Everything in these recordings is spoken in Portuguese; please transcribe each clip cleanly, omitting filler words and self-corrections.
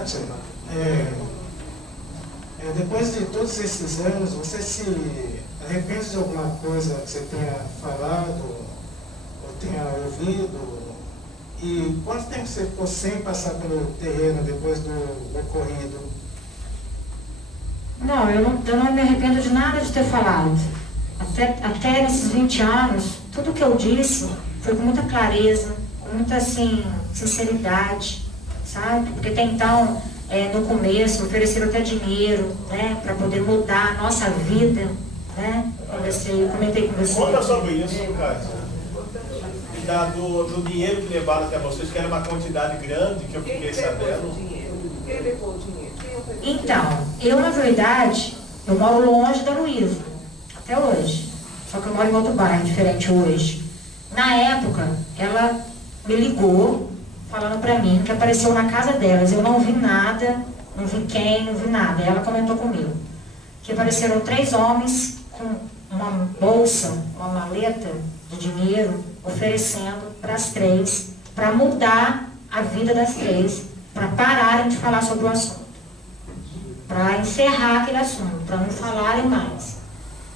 Kátia, depois de todos esses anos, você se arrepende de alguma coisa que você tenha falado ou tenha ouvido? E quanto tempo você ficou sem passar pelo terreno depois do ocorrido? Não, eu não me arrependo de nada de ter falado. Até nesses 20 anos, tudo que eu disse foi com muita clareza, com muita, assim, sinceridade, sabe? Porque até então, no começo, ofereceram até dinheiro, né, para poder mudar a nossa vida, né? Eu comentei com você. Conta sobre isso, Cátia. Do dinheiro que levaram até vocês, que era uma quantidade grande, que eu fiquei sabendo. Quem levou o dinheiro? Então, eu na verdade, eu moro longe da Luísa, até hoje. Só que eu moro em outro bairro, diferente hoje. Na época, ela me ligou, falando pra mim que apareceu na casa delas. Eu não vi nada, não vi quem, não vi nada. Ela comentou comigo que apareceram 3 homens com uma bolsa, uma maleta de dinheiro, oferecendo para as 3, para mudar a vida das 3, para pararem de falar sobre o assunto, para encerrar aquele assunto, para não falarem mais.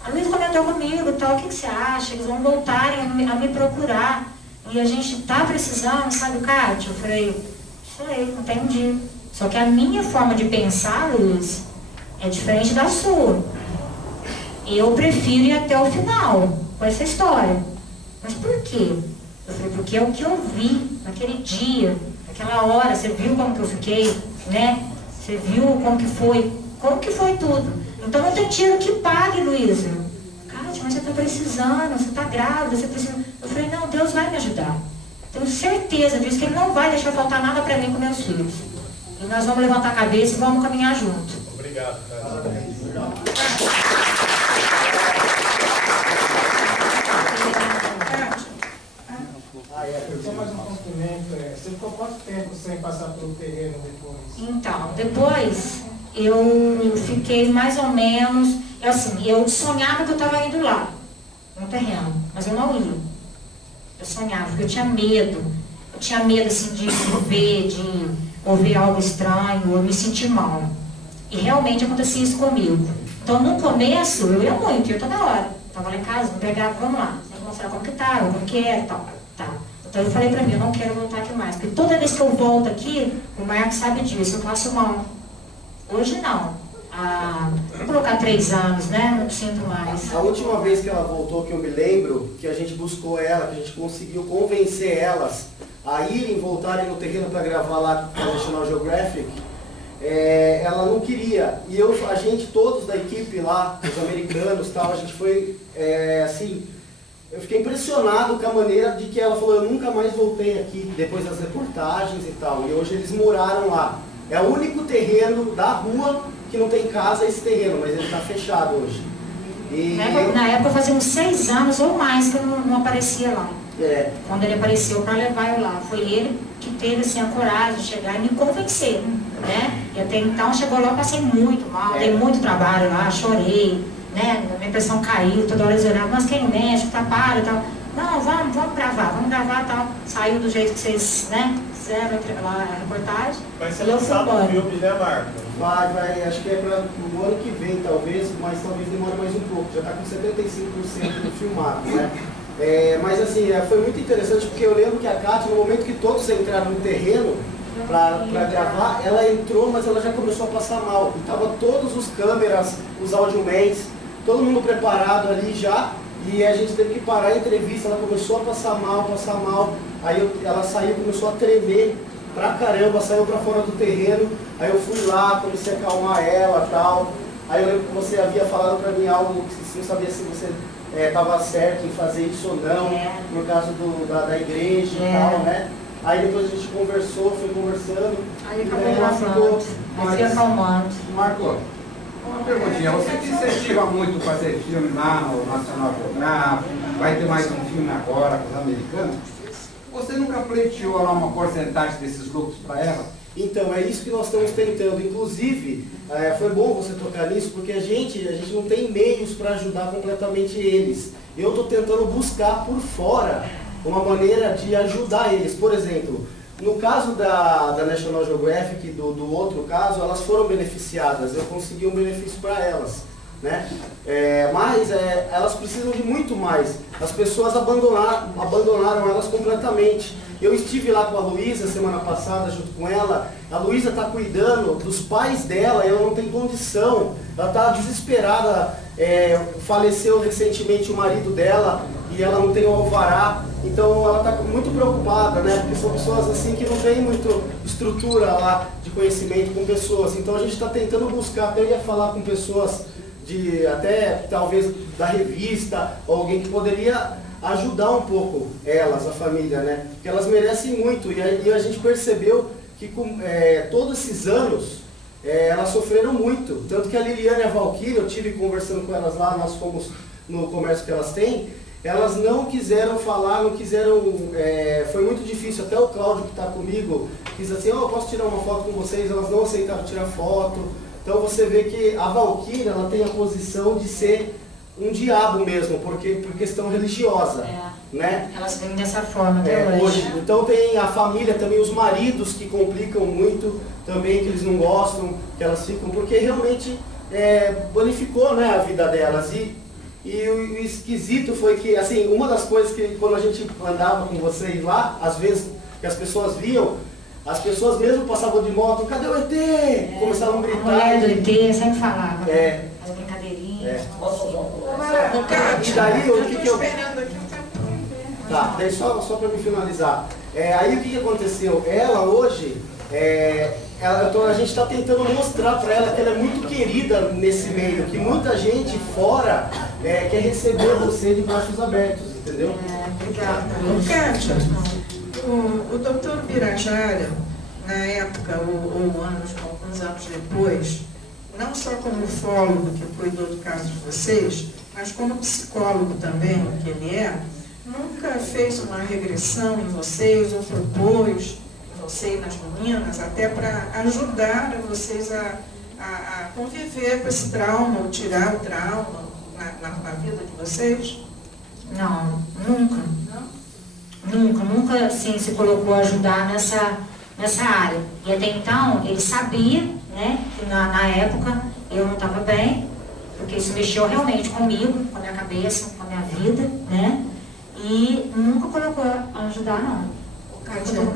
A Luísa comentou comigo, tal, o que você acha? Eles vão voltarem a me procurar e a gente está precisando, sabe, Kátia? Eu falei, sei, entendi. Só que a minha forma de pensar, Luiz, é diferente da sua. Eu prefiro ir até o final com essa história. Mas por quê? Eu falei, porque é o que eu vi naquele dia, naquela hora. Você viu como que eu fiquei, né? Você viu como que foi tudo. Então não tem tiro que pague, Luísa. Kátia, mas você está precisando, você está grávida, você precisa... Eu falei, não, Deus vai me ajudar. Tenho certeza disso, que Ele não vai deixar faltar nada para mim com meus filhos. E nós vamos levantar a cabeça e vamos caminhar junto. Obrigado, Cátia. Só mais um cumprimento. Você ficou quanto tempo sem passar pelo terreno depois? Então, depois eu fiquei mais ou menos, assim, eu sonhava que eu estava indo lá, no terreno, mas eu não ia. Eu sonhava, porque eu tinha medo. Eu tinha medo, assim, de ver, de ouvir algo estranho, ou me sentir mal. E realmente acontecia isso comigo. Então, no começo, eu ia muito, eu toda hora. Estava lá em casa, me pegava, vamos lá, tem que mostrar como que tá, como que é e tal. Tá. Então eu falei pra mim, eu não quero voltar aqui mais. Porque toda vez que eu volto aqui, o Marcos sabe disso, eu passo mal. Hoje não. Vou colocar 3 anos, né? Não sinto mais. A última vez que ela voltou, que eu me lembro, que a gente buscou ela, que a gente conseguiu convencer elas a irem, voltarem no terreno para gravar lá com a National Geographic, ela não queria. E a gente, todos da equipe lá, os americanos e tal, a gente foi, assim... Eu fiquei impressionado com a maneira de que ela falou, eu nunca mais voltei aqui, depois das reportagens e tal. E hoje eles moraram lá. É o único terreno da rua que não tem casa, esse terreno, mas ele está fechado hoje. E... Na época fazia uns 6 anos ou mais que eu não aparecia lá. Quando ele apareceu para levar eu lá. Foi ele que teve assim, a coragem de chegar e me convencer. Né? E até então chegou lá, eu passei muito mal, dei muito trabalho lá, chorei. Né? Minha pressão caiu, toda hora eles olhavam, mas quem mexe, atrapalha e tal. Não, vamos gravar e tal. Saiu do jeito que vocês, né, fizeram lá a reportagem. Vai ser lançado um filme, né, Marco? Vai, acho que é para o ano que vem, talvez, mas talvez demore mais um pouco. Já está com 75% filmado, né? Mas assim, foi muito interessante, porque eu lembro que a Kátia, no momento que todos entraram no terreno para gravar, ela entrou, mas ela já começou a passar mal. E tava todos os câmeras, os audiomans, todo mundo preparado ali já, e a gente teve que parar a entrevista, ela começou a passar mal, aí ela saiu, começou a tremer pra caramba, saiu pra fora do terreno, aí eu fui lá, comecei a acalmar ela e tal, aí eu lembro que você havia falado pra mim algo que você não sabia se você estava certo em fazer isso ou não, por causa da igreja e tal, né? Aí depois a gente conversou, foi conversando, aí acabou acalmando. Marcou. Uma perguntinha, você que incentiva muito fazer filme lá no National Geographic, vai ter mais um filme agora com os americanos, você nunca pleiteou lá uma porcentagem desses lucros para ela? Então, é isso que nós estamos tentando. Inclusive, foi bom você tocar nisso, porque a gente não tem meios para ajudar completamente eles. Eu estou tentando buscar por fora uma maneira de ajudar eles. Por exemplo, No caso da National Geographic, do outro caso, elas foram beneficiadas, eu consegui um benefício para elas, né? Mas elas precisam de muito mais. As pessoas abandonaram elas completamente. Eu estive lá com a Luísa semana passada, junto com ela. A Luísa está cuidando dos pais dela, ela não tem condição, ela está desesperada. Faleceu recentemente o marido dela e ela não tem o alvará, então ela está muito preocupada, né? Porque são pessoas assim que não tem muito estrutura lá de conhecimento com pessoas. Então a gente está tentando buscar, até eu ia falar com pessoas até talvez da revista, ou alguém que poderia ajudar um pouco elas, a família, né? Porque elas merecem muito, e a gente percebeu que com todos esses anos elas sofreram muito, tanto que a Liliane e a Valquíria, eu tive conversando com elas lá, nós fomos no comércio que elas têm, elas não quiseram falar, não quiseram, foi muito difícil, até o Cláudio que está comigo, quis assim, eu posso tirar uma foto com vocês, elas não aceitaram tirar foto. Então você vê que a Valquíria, ela tem a posição de ser um diabo mesmo, por questão religiosa, né? Elas vêm dessa forma até hoje. Então tem a família também, os maridos que complicam muito também, que eles não gostam, que elas ficam, porque realmente bonificou, né, a vida delas. E o esquisito foi que, assim, uma das coisas que quando a gente andava com vocês lá, às vezes que as pessoas viam, as pessoas mesmo passavam de moto, cadê o ET? Começavam a gritar. A mulher do ET sempre falava, as brincadeirinhas. E daí, o que eu... Tá, daí só para me finalizar. Aí o que aconteceu? Ela hoje, a gente está tentando mostrar para ela que ela é muito querida nesse meio, que muita gente fora quer receber você de braços abertos, entendeu? Obrigada. Kátia, o doutor Birajara, na época, ou alguns anos depois, não só como ufólogo que cuidou do caso de vocês, mas como psicólogo também, que ele nunca fez uma regressão em vocês, ou propôs em você e nas meninas, até para ajudar vocês a conviver com esse trauma, ou tirar o trauma na vida de vocês? Não, nunca. Nunca assim, se colocou a ajudar nessa área. E até então, ele sabia, né, que na época eu não estava bem, porque isso mexeu realmente comigo, com a minha cabeça, com a minha vida, né? E nunca colocou a ajudar, não. Kátia, eu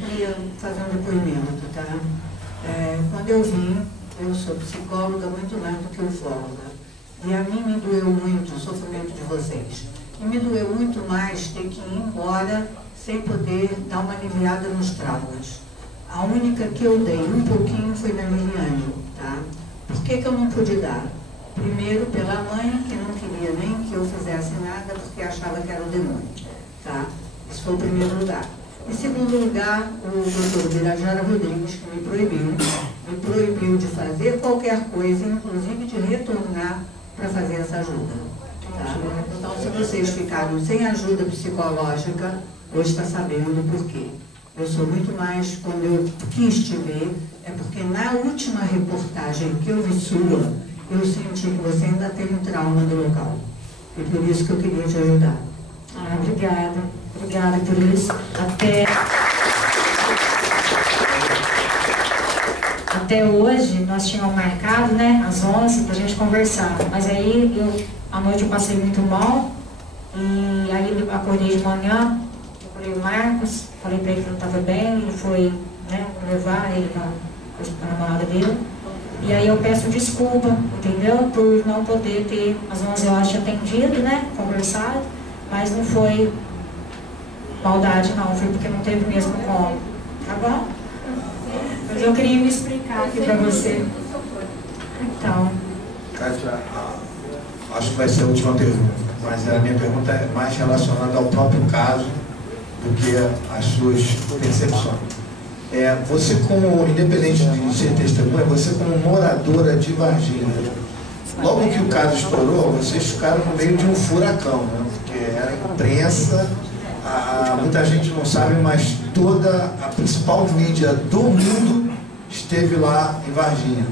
queria fazer um depoimento, tá? Quando eu vim, eu sou psicóloga muito mais do que ufóloga. E a mim me doeu muito o sofrimento de vocês. E me doeu muito mais ter que ir embora sem poder dar uma aliviada nos traumas. A única que eu dei um pouquinho foi na Liliane, tá? Por que eu não pude dar? Primeiro, pela mãe, que não queria nem que eu fizesse nada, porque achava que era o demônio, tá? Esse foi o primeiro lugar. Em segundo lugar, o doutor Birajara Rodrigues, que me proibiu de fazer qualquer coisa, inclusive de retornar para fazer essa ajuda. Tá? Então, se vocês ficaram sem ajuda psicológica, hoje está sabendo por quê. Eu sou muito mais, quando eu quis te ver, é porque na última reportagem que eu vi sua, eu senti que você ainda tem um trauma do local. E por isso que eu queria te ajudar. Obrigada. Obrigada por isso. Até hoje, nós tínhamos marcado, né, às 11, para a gente conversar. Mas aí, à noite eu passei muito mal. E aí eu acordei de manhã, procurei o Marcos, falei para ele que não estava bem, ele foi, né, levar ele para a namorada dele. E aí eu peço desculpa, entendeu? Por não poder ter, às 11 horas atendido, né, conversado, mas não foi maldade não, foi porque não teve mesmo como, tá bom? Mas eu queria me explicar aqui para você. Então. Kátia, acho que vai ser a última pergunta, mas a minha pergunta é mais relacionada ao próprio caso do que às suas percepções. Você como, independente de ser testemunha, você como moradora de Varginha, logo que o caso estourou, vocês ficaram no meio de um furacão, né? Porque era imprensa, muita gente não sabe, mas toda a principal mídia do mundo esteve lá em Varginha.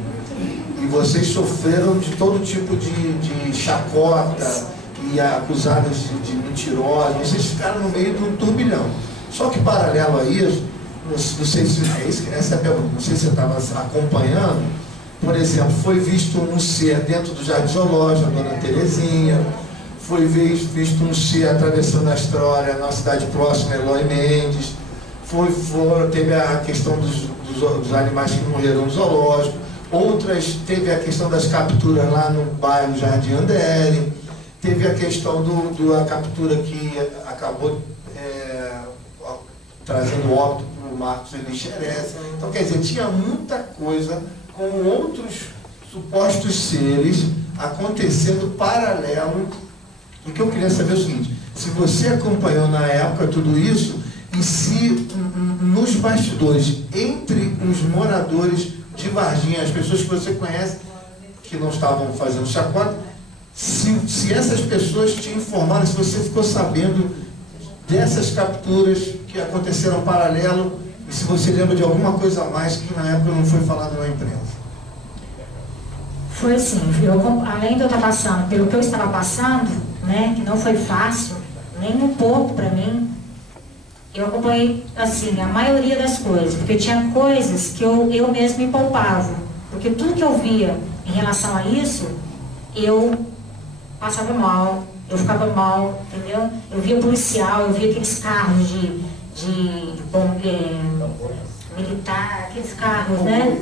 E vocês sofreram de todo tipo de chacota e acusados de mentirosos. Vocês ficaram no meio do turbilhão. Só que paralelo a isso, não sei se essa é a pergunta, não sei se você estava acompanhando, por exemplo, foi visto um ser dentro do Jardim Zoológico, a Dona Terezinha, foi visto um ser atravessando a história na cidade próxima, Eloy Mendes, teve a questão dos animais que morreram no zoológico, outras teve a questão das capturas lá no bairro Jardim Andere, teve a questão da captura que acabou trazendo óbito para o Marcos Elixerez. Então, quer dizer, tinha muita coisa com outros supostos seres acontecendo paralelo. O que eu queria saber é o seguinte, se você acompanhou na época tudo isso, e se nos bastidores, entre os moradores de Varginha, as pessoas que você conhece, que não estavam fazendo chacota, se essas pessoas te informaram, se você ficou sabendo dessas capturas que aconteceram paralelo, e se você lembra de alguma coisa a mais que na época não foi falado na imprensa. Foi assim, além de eu estar passando pelo que eu estava passando, né, que não foi fácil, nem um pouco para mim, eu acompanhei, assim, a maioria das coisas, porque tinha coisas que eu mesmo me poupava, porque tudo que eu via em relação a isso, eu passava mal, eu ficava mal, entendeu? Eu via policial, eu via aqueles carros militar, aqueles carros, né?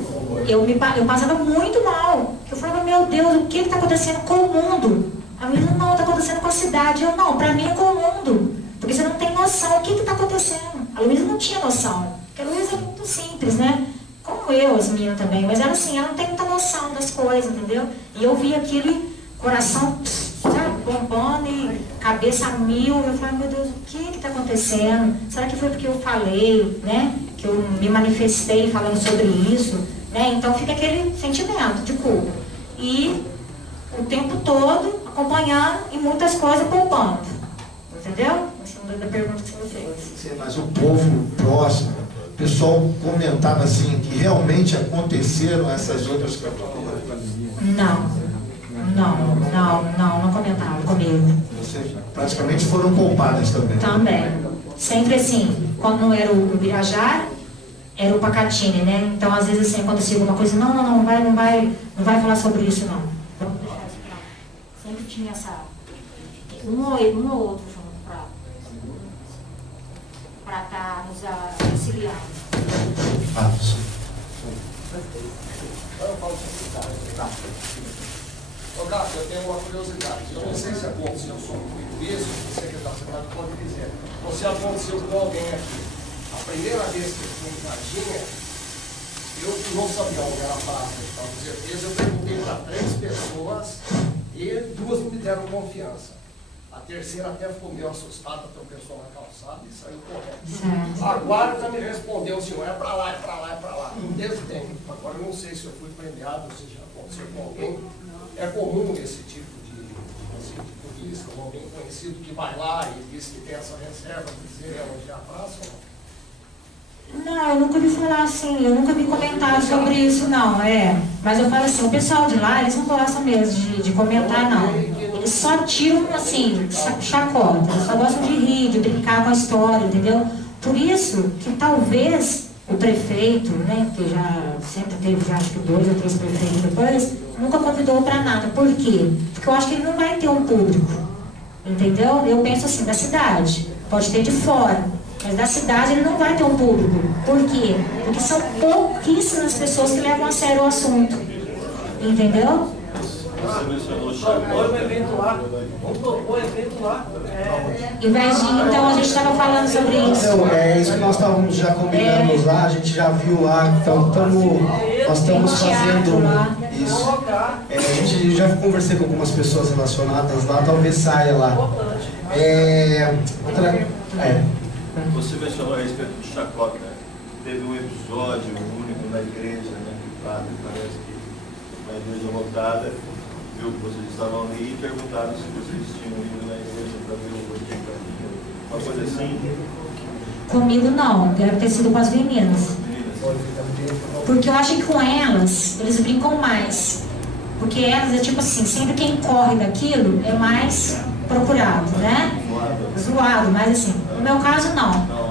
Eu passava muito mal, eu falava, meu Deus, o que está acontecendo com o mundo? A menina, não, está acontecendo com a cidade. Eu, não, para mim é com o mundo. Porque você não tem noção o que está acontecendo. A Luísa não tinha noção. Porque a Luísa é muito simples, né? Como eu, as meninas também. Mas ela, assim, ela não tem muita noção das coisas, entendeu? E eu via aquele coração, sabe, bombando e cabeça a mil. Eu falei, meu Deus, o que está acontecendo? Será que foi porque eu falei, né? Que eu me manifestei falando sobre isso, né? Então fica aquele sentimento de culpa. E o tempo todo acompanhando e muitas coisas poupando. Entendeu? Essa é da pergunta que você fez. Mas o povo próximo, o pessoal comentava assim, que realmente aconteceram essas outras capturas? Não comentava comigo. Vocês praticamente foram poupadas também? Também. Sempre assim, quando não era o Birajara, era o Pacatini, né? Então, às vezes assim, acontecia alguma coisa, não vai falar sobre isso, não. Vamos deixar isso pra lá. Sempre tinha essa... Um ou outro junto para estar nos auxiliando. Ô, Cássio, eu tenho uma curiosidade. Eu não sei se aconteceu só comigo isso, se o secretário pode dizer. Ou se aconteceu com alguém aqui. A primeira vez que eu fui em Varginha, eu não sabia onde era a praça, então, com certeza. Eu perguntei para 3 pessoas e 2 me deram confiança. A terceira até ficou meio assustada pelo pessoal na calçada e saiu correndo. A guarda me respondeu, senhor, é para lá, é para lá, é para lá. Desde tempo. Agora eu não sei se eu fui premiado, se já aconteceu com alguém. É comum esse tipo de risco, alguém conhecido que vai lá e diz que tem essa reserva, dizer onde é a praça ou não? Não, eu nunca vi falar assim, eu nunca vi comentar sobre isso, não, Mas eu falo assim, o pessoal de lá, eles não gostam mesmo de comentar, não. Eles só tiram, assim, chacota, eles só gostam de rir, de brincar com a história, entendeu? Por isso que talvez o prefeito, né, que já sempre teve, já acho que 2 ou 3 prefeitos depois, nunca convidou para nada. Por quê? Porque eu acho que ele não vai ter um público, entendeu? Eu penso assim, da cidade, pode ter de fora. Mas da cidade ele não vai ter um público. Por quê? Porque são pouquíssimas pessoas que levam a sério o assunto. Entendeu? Propõe o evento lá. Vamos propor o evento lá. Então a gente estava falando sobre isso. É isso que nós estávamos já combinando lá, a gente já viu lá, então nós estamos fazendo isso. A gente já conversei com algumas pessoas relacionadas lá, talvez saia lá. Você mencionou a respeito do chacota, né? Teve um episódio único na igreja, né? Parece que na igreja lotada, viu que vocês estavam ali e perguntaram se vocês tinham ido na igreja para ver o porquê caminho. Uma coisa assim? Comigo não, deve ter sido com as meninas. Porque eu acho que com elas, eles brincam mais. Porque elas é tipo assim, sempre quem corre daquilo é mais procurado, né? Zoado, mas assim, no meu caso não.